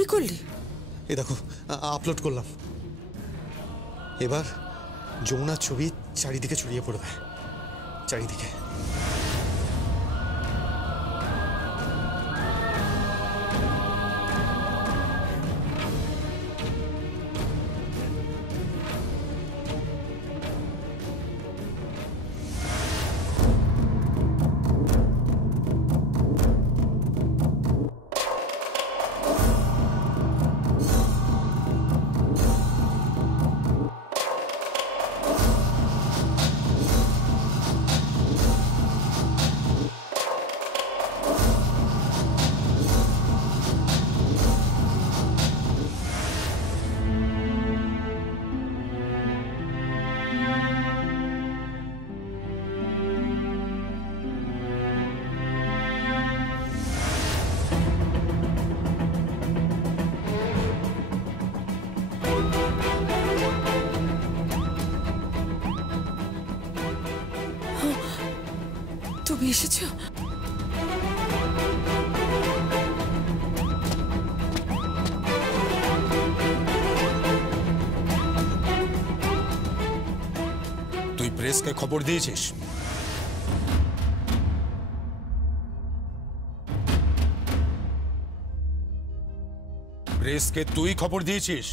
কি করলি? এই দেখো আপলোড করলাম। এবার যমুনার ছবি চারিদিকে ছড়িয়ে পড়বে, চারিদিকে। তুমি এসেছো? তুই প্রেসকে খবর দিয়েছিস? প্রেসকে তুই খবর দিয়েছিস?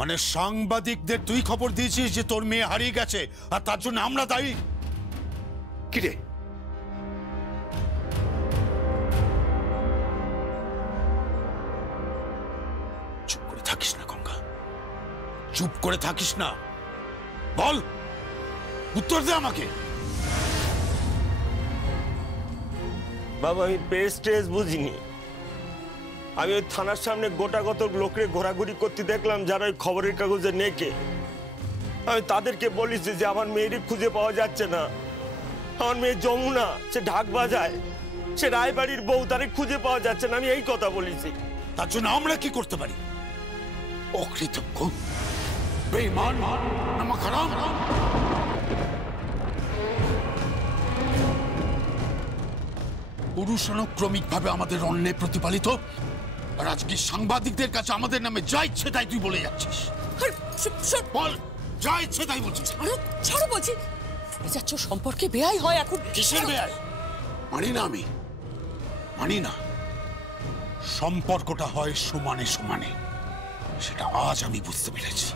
মানে সাংবাদিকদের তুই খবর দিয়েছিস যে তোর মেয়ে হারিয়ে গেছে আর তার জন্য আমরা দায়ী? কি রে, চুপ করে থাকিস না গঙ্গা, চুপ করে থাকিস না, বল, উত্তর দে আমাকে। বাবা আমি প্রেস টেস বুঝিনি। আমি ওই থানার সামনে গোটাগত লোকের ঘোরাঘুরি করতে দেখলাম যারা ওই খবরের কাগজে নেকে। আমি তাদেরকে বলেছি যে আমার মেয়েরই খুঁজে পাওয়া যাচ্ছে না, আমার মেয়ে যমুনা সে ঢাক বাজায়, সে রায়বাড়ির বউ, তারে খুঁজে পাওয়া যাচ্ছে না, আমি এই কথা বলেছি। তার জন্য আমরা কি করতে পারি? অকৃতজ্ঞ, বেঈমান, নামখারাম। পুরুষানুক্রমিক ভাবে আমাদের অন্যায় প্রতিপালিত, আর আজকে সাংবাদিকদের কাছে আমাদের নামে যা ইচ্ছে তাই তুই বলে যাচ্ছিস। বল, যা ইচ্ছে তাই বলছিস। ছাড়ো বলছি, যাচ্ছ সম্পর্কে বেয়াই হয় এখন। কিসের বেয়াই? মানি না, আমি মানি না। সম্পর্কটা হয় সমানে সমানে, সেটা আজ আমি বুঝতে পেরেছি।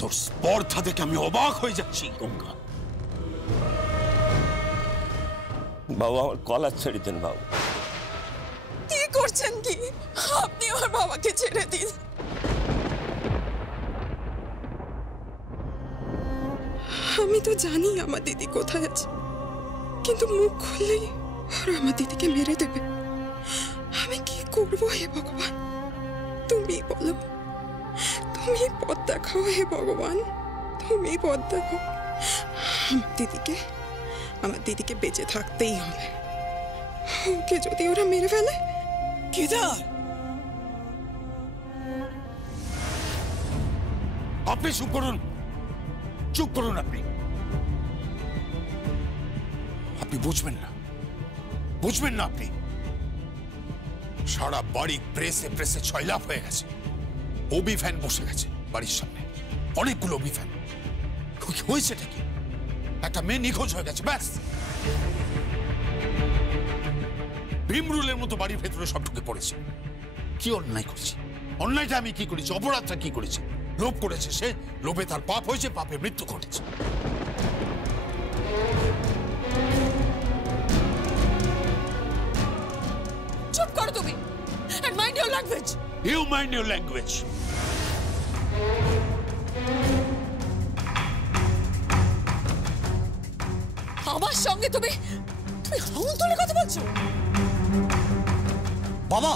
তোর স্পর্ধা দেখে আমি অবাক হয়ে যাচ্ছি গঙ্গা। বাবা আমার কলার ছেড়ে দেন বাবু। কি করছেন কি আপনি? আমার বাবাকে ছেড়ে দিন। আমি তো জানি আমার দিদি কোথায় আছে, কিন্তু মুখ খুললেই ওরা আমার দিদিকে মেরে দেবে। আমি কি করব হে ভগবান, তুমি বলো, তুমি পথ দেখাও হে ভগবান, তুমি পথ দেখাও। আমার দিদিকে বেঁচে থাকতেই হবে। ওকে যদি ওরা মেরে ফেলে। কেদার, আপনি চুপ করুন, চুপ করুন। আপনি বুঝবেন না, বুঝবেন না আপনি। সারা বাড়ি প্রেসে প্রেসে ছয়লাভ হয়ে গেছে। ওবি ফ্যান বসে গেছে বাড়ির সামনে, অনেকগুলো ওবি ফ্যান। হয়েছেটা কি? একটা মেয়ে নিখোঁজ হয়ে গেছে, ব্যাস। ভীমরুলের মতো বাড়ির ভেতরে সব ঢুকে পড়েছে। কি অন্যায় করেছি? অন্যায়টা আমি কি করেছি? অপরাধটা কি করেছি? লোভ করেছে সে, লোভে তার পাপ হয়েছে, পাপে মৃত্যু ঘটেছে। চুপ করো তুমি, and mind your language. You mind your language. আমার সঙ্গে তুমি হাউল তুলে কথা বলছো? বাবা,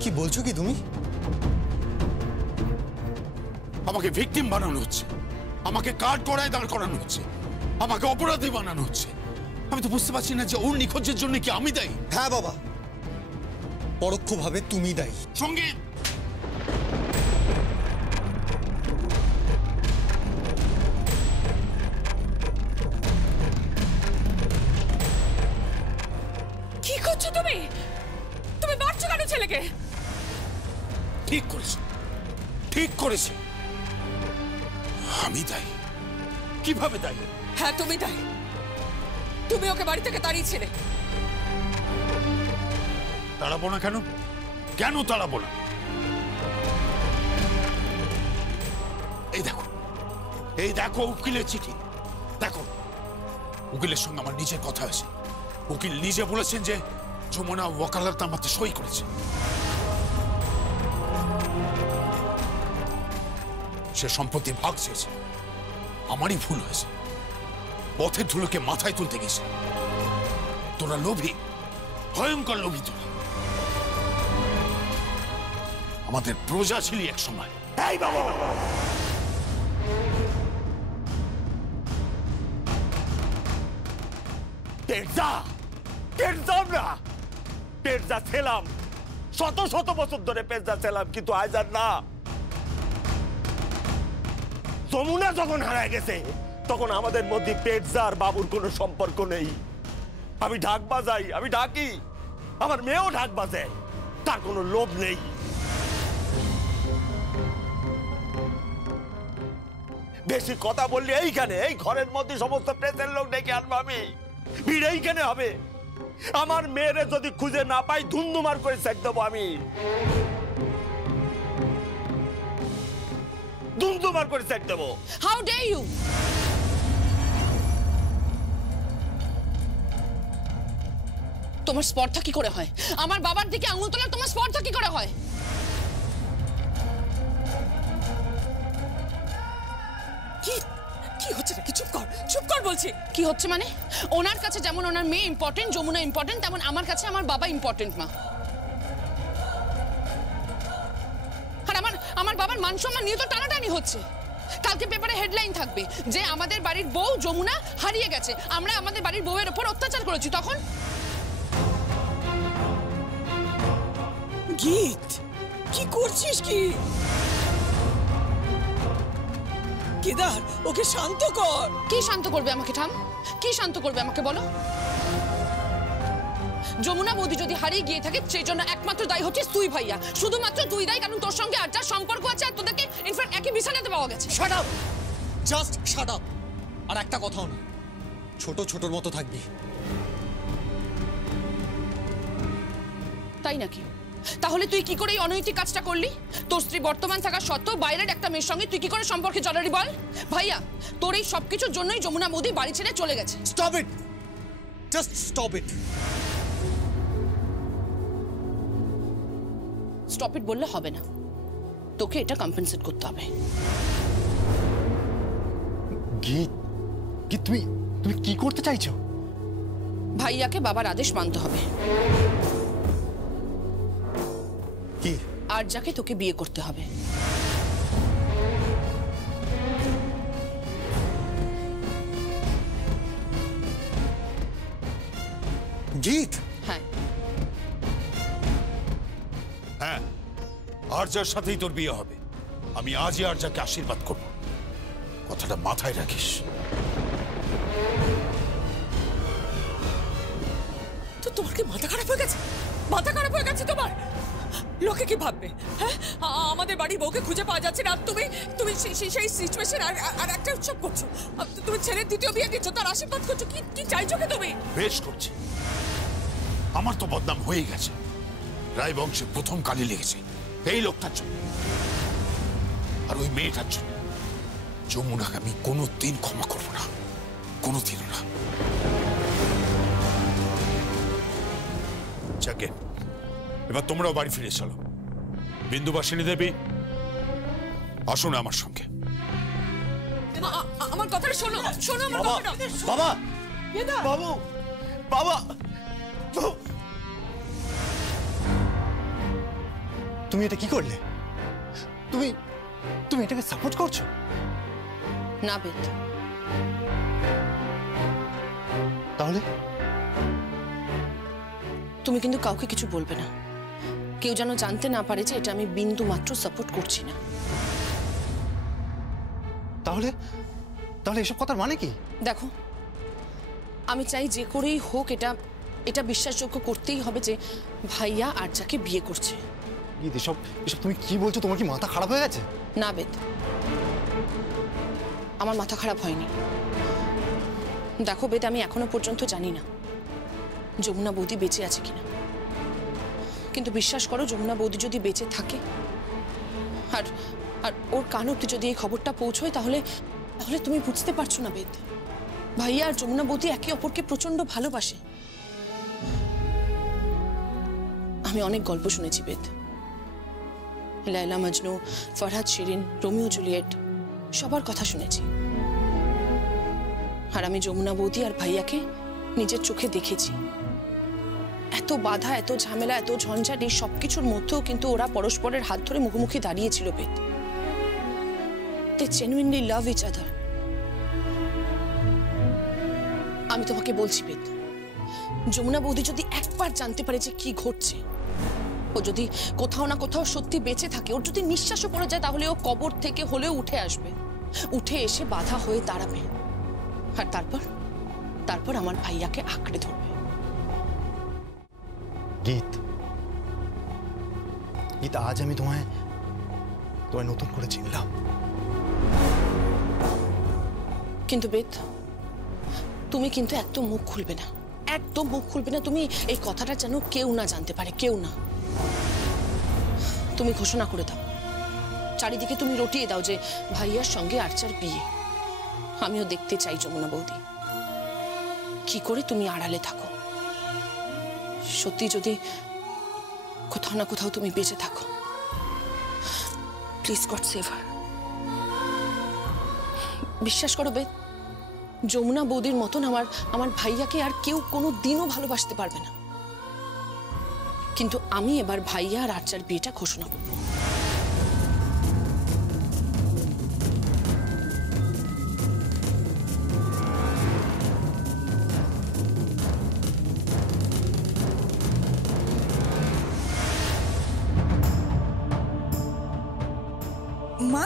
কি বলছো কি তুমি? আমাকে ভিকটিম বানানো হচ্ছে, আমাকে কাঠ গড়ায় দাঁড় করানো হচ্ছে, আমাকে অপরাধী বানানো হচ্ছে। আমি তো বুঝতে পারছি না যে ওর নিখোঁজের জন্য কি আমি দায়ী? হ্যাঁ বাবা, পরোক্ষভাবে তুমি দায়ী। সঙ্গীত, কি করছো তুমি? তুমি মারছো কেন ছেলেকে? ঠিক করেছে, ঠিক করেছে। আমি দায়ী। কিভাবে দায়ী? হ্যাঁ তুমি দায়ী। তুমি ওকে বাড়ি থেকে তাড়িয়েছিলে। তাড়াবো না কেন? কেন তাড়াবো না? এই দেখো, এই দেখো উকিলের চিঠি। দেখো, উকিলের সঙ্গে আমার নিজের কথা হয়েছে। উকিল নিজে বলেছেন যে যমুনা ওয়াকালাতনামাতে সই করেছে। সে সম্পত্তির ভাগ চেয়েছে। আমারই ভুল হয়েছে। পথের ধুলোকে মাথায় তুলতে গেছে। তোরা লোভী, ভয়ঙ্কর লোভী তোরা। আমাদের প্রজা ছিলি এক সময়। এই বাবা, ছিলাম শত শত বছর ধরে পেজা ছিলাম, কিন্তু আজ আর না। যমুনা যখন হারায় গেছে তখন আমাদের মধ্যে পেজা আর বাবুর কোনো সম্পর্ক নেই। আমি ঢাক বাজাই, আমি ঢাকি, আমার মেয়েও ঢাক বাজে, তার কোনো লোভ নেই। বেশি কথা বললে এইখানে এই ঘরের মধ্যে সমস্ত প্রেসের লোক ডেকে আনবো আমি। ভিড় এইখানে হবে। আমার মেয়েরে যদি খুঁজে না পাই ধুমধুমার করে সেট দেবো আমি। ধুমধুমার করে সেট দেবো। How dare you! তোমার স্পর্ধা কি করে হয়? আমার বাবার দিকে আঙুল তোলার তোমার স্পর্ধা কি করে হয়? কি কি হচ্ছে নাকি? চুপ কর, চুপ কর বলছি। কি হচ্ছে মানে? ওনার কাছে যেমন ওনার মেয়ে ইম্পর্টেন্ট, যমুনা ইম্পর্টেন্ট, তেমন আমার কাছে আমার বাবা ইম্পর্টেন্ট মা। আর আমার বাবার মান সম্মান নিয়ে তো টানাটানি হচ্ছে। কালকে পেপারে হেডলাইন থাকবে যে আমাদের বাড়ির বউ যমুনা হারিয়ে গেছে, আমরা আমাদের বাড়ির বউয়ের উপর অত্যাচার করেছি। তখন গীত, কি করছিস? কি কেদার, ওকে শান্ত কর। কি শান্ত করবে আমাকে? ঠাম, কি শান্ত করবে আমাকে বলো? যমুনা বৌদি যদি হারিয়ে গিয়ে থাকে সেই জন্য একমাত্র দায়ী হচ্ছে তুই ভাইয়া। শুধুমাত্র তুই দায়ী, কারণ তোর সঙ্গে আর যার সম্পর্ক আছে আর তোদেরকে ইনফ্যাক্ট একই বিছানাতে পাওয়া গেছে। Shut up, just shut up. আর একটা কথাও না, ছোট ছোটর মতো থাকবি। তাই নাকি? তাহলে তুই কি করে এই অনৈতিক কাজটা করলি? তোর স্ত্রী বর্তমান থাকা সত্ত্বেও বাইরের একটা মেয়ের সঙ্গে তুই কি করে সম্পর্কে জড়ালি বল? ভাইয়া, তোর এই সবকিছুর জন্যই যমুনা বৌদি বাড়ি ছেড়ে চলে গেছে। Stop it, just stop it. Stop it বললে হবে না, তোকে এটা কম্পেনসেট করতে হবে। গীত, গীত তুমি তুমি কি করতে চাইছো? ভাইয়াকে বাবার আদেশ মানতে হবে। কি? আর যাকে তোকে বিয়ে করতে হবে। গীত, হ্যাঁ হ্যাঁ, আরজার সাথেই তোর বিয়ে হবে। আমি আজই আরজাকে আশীর্বাদ করব। কথাটা মাথায় রাখিস। তো তোমার কি মাথা খারাপ হয়ে গেছে? মাথা খারাপ হয়ে গেছে তোমার? লোকে কি ভাববে? হ্যাঁ, আমাদের বাড়ির বউকে খুঁজে পাওয়া যাচ্ছে না, তুমি তুমি সেই সিচুয়েশন আর একটা উৎসব করছো। তুমি ছেলের দ্বিতীয় বিয়ে দিচ্ছ, তার আশীর্বাদ করছো। কি কি চাইছো কি তুমি? বেশ করছি। আমার তো বদনাম হয়ে গেছে। রায় বংশে প্রথম কালি লেগেছে এই লোকটার জন্য, আর ওই মেয়েটার জন্য। যমুনাকে আমি কোনোদিন ক্ষমা করব না, কোনোদিনও না। যাকে এবার তোমরাও বাড়ি ফিরে চলো। বিন্দুবাসিনী দেবী, আসুন আমার সঙ্গে। আমার কথাটা শোনো, শোনো আমার কথাটা। বাবা, বাবু, বাবা, তুমি এটা কি করলে? তুমি তুমি এটাকে সাপোর্ট করছো? না বেদ, তাহলে তুমি কিন্তু কাউকে কিছু বলবে না। কেউ যেন জানতে না পারে যে এটা আমি বিন্দু মাত্র সাপোর্ট করছি না। তাহলে তাহলে এসব কথার মানে কি? দেখো, আমি চাই যে করেই হোক এটা এটা বিশ্বাসযোগ্য করতেই হবে যে ভাইয়া আরজাকে বিয়ে করছে। এসব এসব তুমি কি বলছো? তোমার কি মাথা খারাপ হয়ে গেছে? না বেদ, আমার মাথা খারাপ হয়নি। দেখো বেদ, আমি এখনো পর্যন্ত জানি না যমুনা বৌদি বেঁচে আছে কিনা, কিন্তু বিশ্বাস করো যমুনা বৌদি যদি বেঁচে থাকে আর আর ওর কান অব্দি যদি এই খবরটা পৌঁছয় তাহলে তাহলে তুমি বুঝতে পারছো না বেদ, ভাইয়া আর যমুনা বৌদি একে অপরকে প্রচন্ড ভালোবাসে। আমি অনেক গল্প শুনেছি বেদ, লায়লা মজনু, ফরহাদ শিরিন, রোমিও জুলিয়েট, সবার কথা শুনেছি। আর আমি যমুনা বৌদি আর ভাইয়াকে নিজের চোখে দেখেছি। এত বাধা, এত ঝামেলা, এত ঝঞ্ঝাট, এই সবকিছুর মধ্যেও কিন্তু ওরা পরস্পরের হাত ধরে মুখোমুখি দাঁড়িয়েছিল বেদ। They genuinely love each other. আমি তোমাকে বলছি বেদ, যমুনা বৌদি যদি একবার জানতে পারে যে কি ঘটছে, ও যদি কোথাও না কোথাও সত্যি বেঁচে থাকে, ওর যদি নিঃশ্বাসও পড়ে যায়, তাহলে ও কবর থেকে হলেও উঠে আসবে, উঠে এসে বাধা হয়ে দাঁড়াবে, আর তারপর তারপর আমার ভাইয়াকে আঁকড়ে ধরবে। গীত, গীত, আজ আমি তোমায় নতুন করে চিনলাম। কিন্তু বেদ, তুমি কিন্তু একদম মুখ খুলবে না, একদম মুখ খুলবে না। তুমি এই কথাটা যেন কেউ না জানতে পারে, কেউ না। তুমি ঘোষণা করে দাও, চারিদিকে তুমি রটিয়ে দাও যে ভাইয়ার সঙ্গে আরজার বিয়ে। আমিও দেখতে চাই যমুনা বৌদি, কি করে তুমি আড়ালে থাকো। সত্যি যদি কোথাও না কোথাও তুমি বেঁচে থাকো, প্লিজ গড সেভ হার। বিশ্বাস করো বেদ, যমুনা বৌদির মতন আমার ভাইয়াকে আর কেউ কোনো দিনও ভালোবাসতে পারবে না। কিন্তু আমি এবার ভাইয়া আর আরজার বিয়েটা ঘোষণা করব। মা,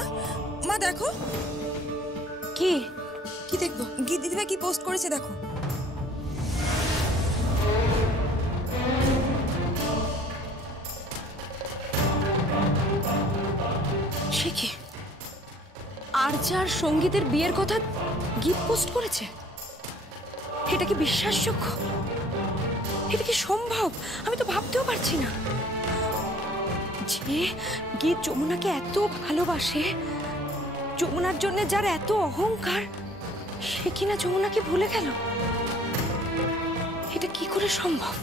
মা দেখো। কি কি দেখবো? গীত দিদিভাই কি পোস্ট করেছে দেখো। সে কি, আরজার সঙ্গীতের বিয়ের কথা গীত পোস্ট করেছে? এটা কি বিশ্বাসযোগ্য? এটা কি সম্ভব? আমি তো ভাবতেও পারছি না যে গীত যমুনাকে এত ভালোবাসে, যমুনার জন্য যার এত অহংকার, সে কিনা যমুনাকে ভুলে গেল। এটা কি করে সম্ভব?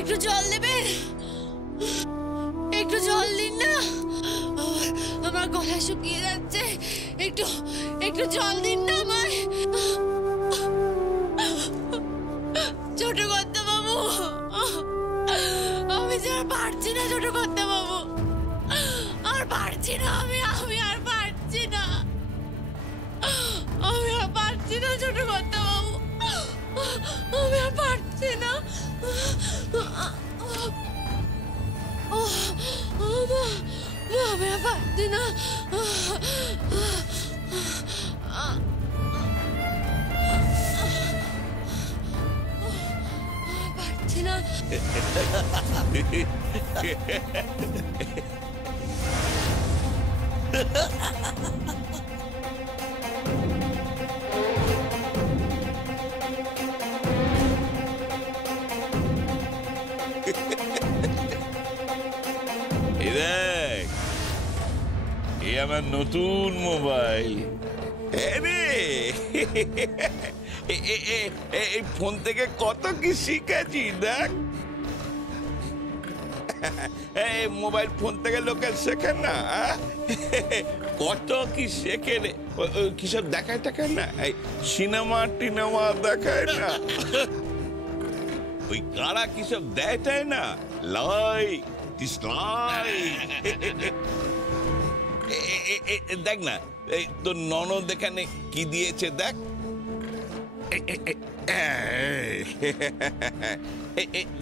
একটু জল দেবে, একটু জল দিন না, আমার গলা শুকিয়ে যাচ্ছে, একটু একটু জল দিন না আমার। ছোট কর্তা বাবু, আমি যে আর পারছি না ছোট কর্তা বাবু, আর পারছি না, আমি আর পারছি না, আমি আর পারছি না ছোট কর্তা বাবু, আমি আর পারছি না। আমি আর পারছি না, পারছি না। আমার নতুন মোবাইল। এই ফোন থেকে কত কি শিখেছি দেখ। এই মোবাইল ফোন থেকে লোকে শেখে না, কত কি শেখে রে। কিসব দেখায় টাকায় না, এই সিনেমা টিনেমা দেখায় না, ওই কারা কিসব দেয় না, লাইক ডিসলাইক। দেখ না, এই তোর ননদ এখানে কি দিয়েছে দেখ।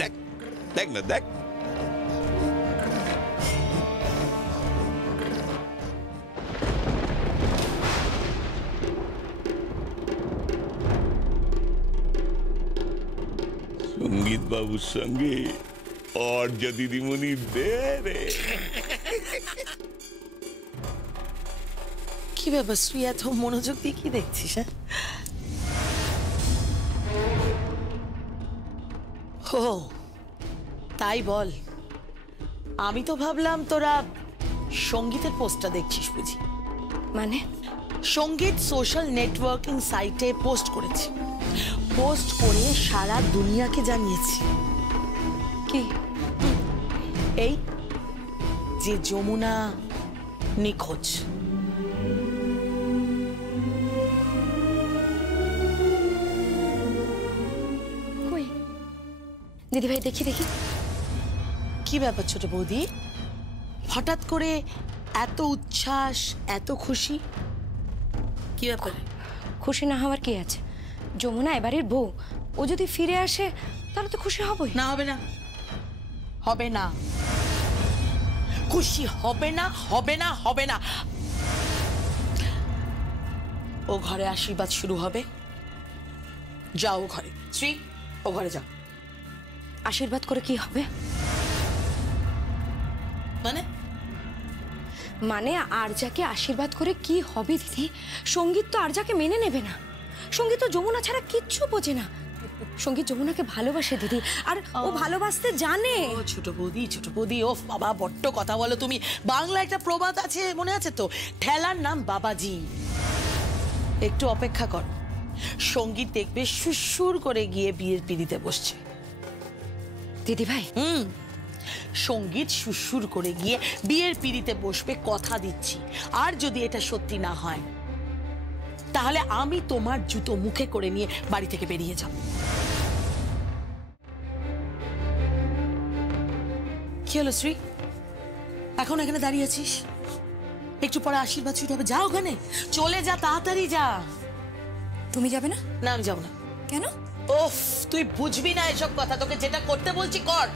দেখ দেখ না, দেখ। সঙ্গীত বাবুর সঙ্গে অর্য দিদিমণি দে রে। কি ব্যাপার শ্রী, এত মনোযোগ দিয়ে কি দেখছিস? ও তাই বল, আমি তো ভাবলাম তোরা সঙ্গীতের পোস্টটা দেখছিস বুঝি। মানে সঙ্গীত সোশ্যাল নেটওয়ার্কিং সাইটে পোস্ট করেছে, পোস্ট করে সারা দুনিয়াকে জানিয়েছি। কি? এই যে যমুনা নিখোঁজ। কই দিদি ভাই, দেখি দেখি। কি ব্যাপার ছোট বৌদি, হঠাৎ করে এত উচ্ছ্বাস, এত খুশি, কি ব্যাপার? খুশি না হওয়ার কি আছে? যমুনা এবারের বউ, ও যদি ফিরে আসে তাহলে তো খুশি হবই। না, হবে না, হবে না, খুশি হবে না, হবে না, হবে না। ও ঘরে আশীর্বাদ শুরু হবে, যাও ঘরে। শ্রী, ও ঘরে যাও। আশীর্বাদ করে কি হবে? মানে মানে আরজাকে আশীর্বাদ করে কি হবে দিদি? সঙ্গীত তো আরজাকে মেনে নেবে না। সঙ্গীত তো যমুনা ছাড়া কিচ্ছু বোঝে না। সঙ্গীত যমুনাকে ভালোবাসে দিদি, আর ও ভালোবাসতে জানে। ও ছোট বৌদি, ছোট বৌদি, ও বাবা বড্ড কথা বলো তুমি। বাংলা একটা প্রবাদ আছে, মনে আছে তো, ঠেলার নাম বাবাজি। একটু অপেক্ষা কর, সঙ্গীত দেখবে সুসুর করে গিয়ে বিয়ের পিড়িতে বসছে। দিদি ভাই, সঙ্গীত সুসুর করে গিয়ে বিয়ের পিড়িতে বসবে, কথা দিচ্ছি। আর যদি এটা সত্যি না হয় তাহলে আমি তোমার জুতো মুখে করে নিয়ে বাড়ি থেকে বেরিয়ে যাব। কি হলো শ্রী, এখন এখানে দাঁড়িয়ে আছিস? একটু পরে আশীর্বাদ শুরু হবে, যা ওখানে, চলে যা, তাড়াতাড়ি যা। তুমি যাবে না? না, আমি যাবো না। কেন? ওফ, তুই বুঝবি না এসব কথা, তোকে যেটা করতে বলছি কর।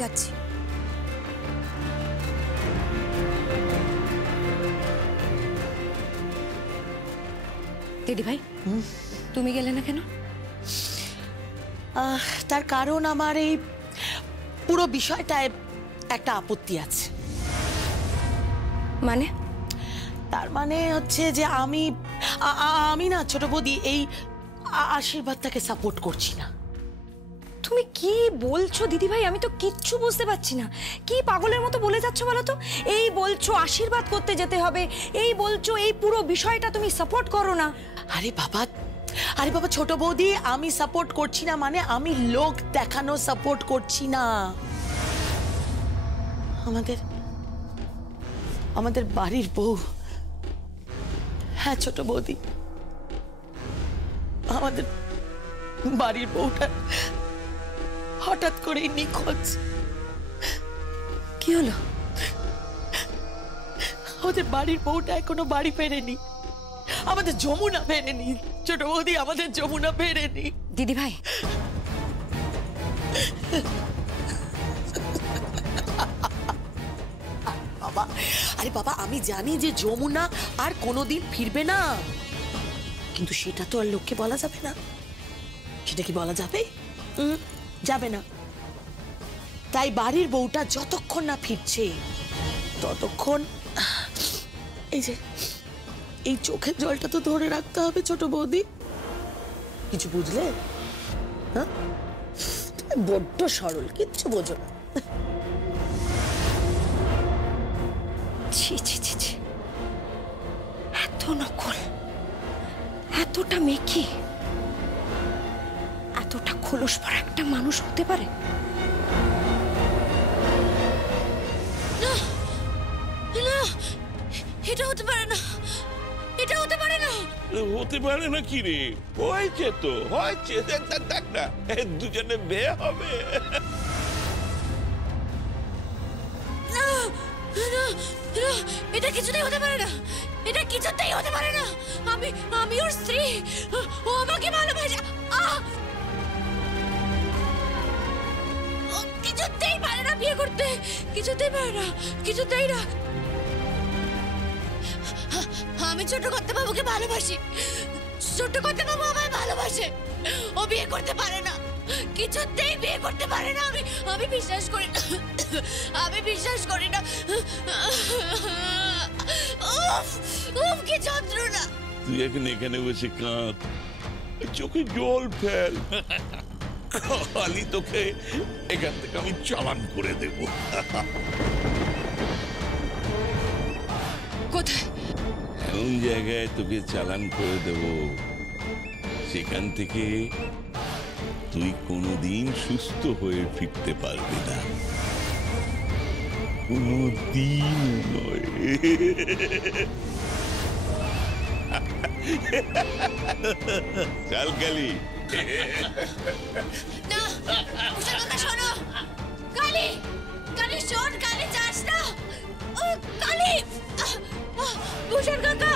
যাচ্ছি। দিদি ভাই, তুমি গেলে না কেন? তার কারণ আমার এই পুরো বিষয়টায় একটা আপত্তি আছে। মানে? তার মানে হচ্ছে যে আমি না ছোট বৌদি, এই আশীর্বাদটাকে সাপোর্ট করছি না। তুমি কি বলছো দিদি ভাই? আমি তো কিচ্ছু বুঝতে পারছি না। কি পাগলের মতো বলে যাচ্ছ বলো তো? এই বলছো আশীর্বাদ করতে যেতে হবে, এই বলছো এই পুরো বিষয়টা তুমি সাপোর্ট করো না। আরে বাবা ছোট বৌদি, আমি সাপোর্ট করছি না মানে আমি লোক দেখানো সাপোর্ট করছি না। আমাদের বাড়ির বউ, হ্যাঁ ছোট বৌদি, আমাদের বাড়ির বউটা হঠাৎ করে নিখোঁজ। কি হলো? আমাদের বাড়ির বউটা এখনো বাড়ি ফেরেনি, আমাদের যমুনা ফেরেনি ছোট বৌদি, আমাদের যমুনা ফেরেনি। দিদি ভাই, আরে বাবা, আমি জানি যে যমুনা আর কোনোদিন ফিরবে না, কিন্তু সেটা তো আর লোককে বলা যাবে না। সেটা কি বলা যাবে? যাবে না। তাই বাড়ির বউটা যতক্ষণ না ফিরছে ততক্ষণ এই যে এই চোখের জলটা তো ধরে রাখতে হবে ছোট বৌদি। কিছু বুঝলে? হ্যাঁ, বড্ড সরল, কিচ্ছু বোঝো না। ছি ছি ছি ছি, এত নকল, এত এতটা মেকি, এতটা খোলস পরা একটা মানুষ হতে পারে? না না, এটা হতে পারে না, এটা হতে পারে না। হতে পারে না কি রে? হয়েছে তো, হয়েছে। দেখ না, দুজনে বিয়ে হবে। না না না, এটা কিছুতেই হতে পারে না, এটা কিছুতেই হতে পারে না। আমি ওর স্ত্রী, ও আমাকে ভালোবাসে। ও কিছুতেই পারে না বিয়ে করতে, কিছুতেই পারে না, কিছুতেই না। আমি ছোট করতে বাবুকে ভালোবাসি, ছোট করতে বাবু আমায় ভালোবাসে। ও বিয়ে করতে পারে না, কিছুতেই বিয়ে করতে পারে না। আমি বিশ্বাস করি না, আমি বিশ্বাস করি না। উফ উফ, কি যন্ত্রণা। তুই এখন এখানে বসে কাঁদ, চোখে জল ফেল, খালি তোকে এখান থেকে আমি চালান করে দেব। কোথায়? এমন জায়গায় তোকে চালান করে দেব, সেখান থেকে তুই কোনোদিন সুস্থ হয়ে ফিরতে পারবি না, কোনোদিন নয়। চাল কালি। না, উষা কাকা শোনো, কালি, কালি শোন, কালি যাস না, কালি, উষা কাকা।